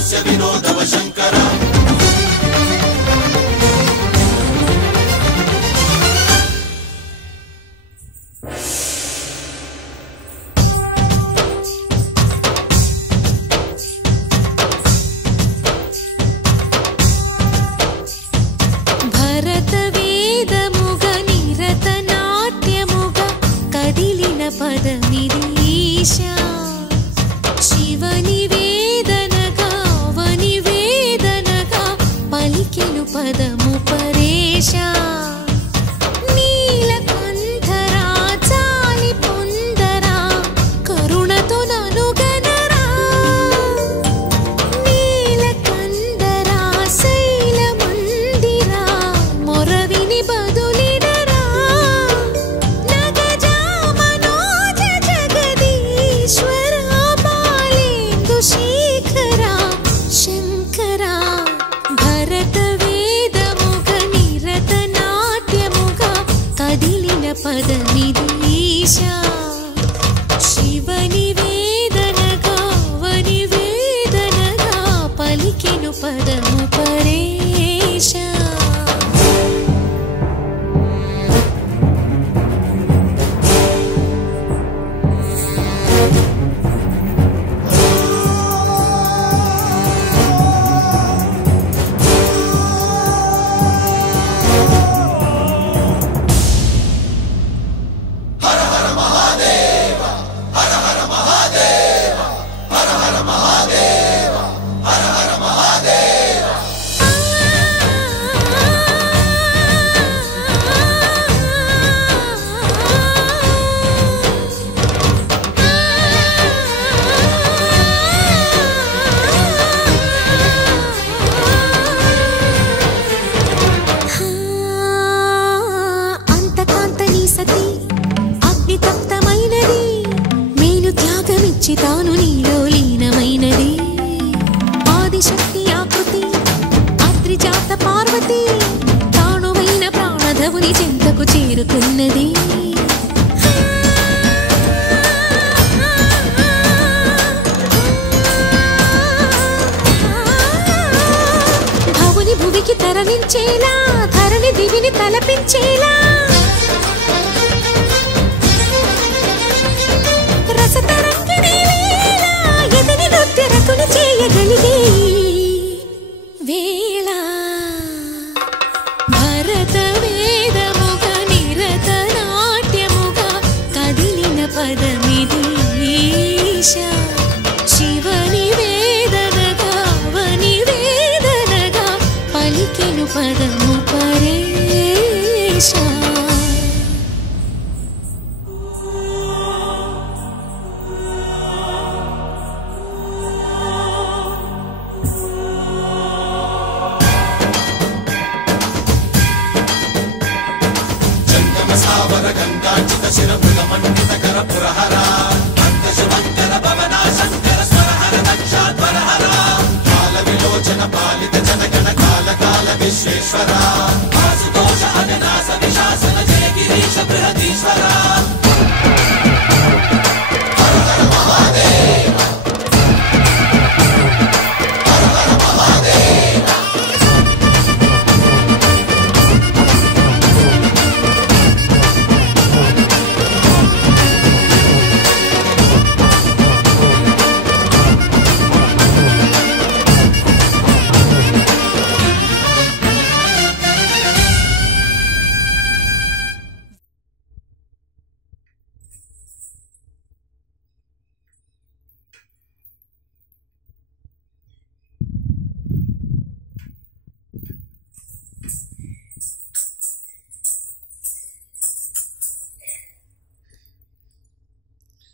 हास्य विनोदव शंकर पदमिदीशा शिवनिवेदनगा वनिवेदनगा पलिकेनु पदमु परेशा नीलकंठरा चालि पोंदरा करुणतो ननुगनरा नीलकंदरा शैलमंदिरा मोरविनि बदुलिनरा शेखरा शंकरा भरत वेद मुग निरत नाट्य मुग कदिलिन पदमिदीशा शिवनि वेदनगा वनिवेदनगा पलिकेनु पदमु परेशा తాను నీలో లీనమైనది ఆదిశక్తి ఆకృతి అద్రిజాత పార్వతి తానువైన ప్రాణధవుని చెంతకు చేరుకున్నది భవుని భువికి తరలించేలా ధరణి దివిని తలపించేలా రసతరంగిణి లీలా ఎదిని నృత్యరతుని చేయగలిగే వేళ భరత వేదముగ నిరత నాట్యముగ కదిలిన పదమిదీశా శివని వేదనగా వని వేదనగా పలికెను పదము పరేశా गंगाचित शिरभृत मंडित कर पुरहरा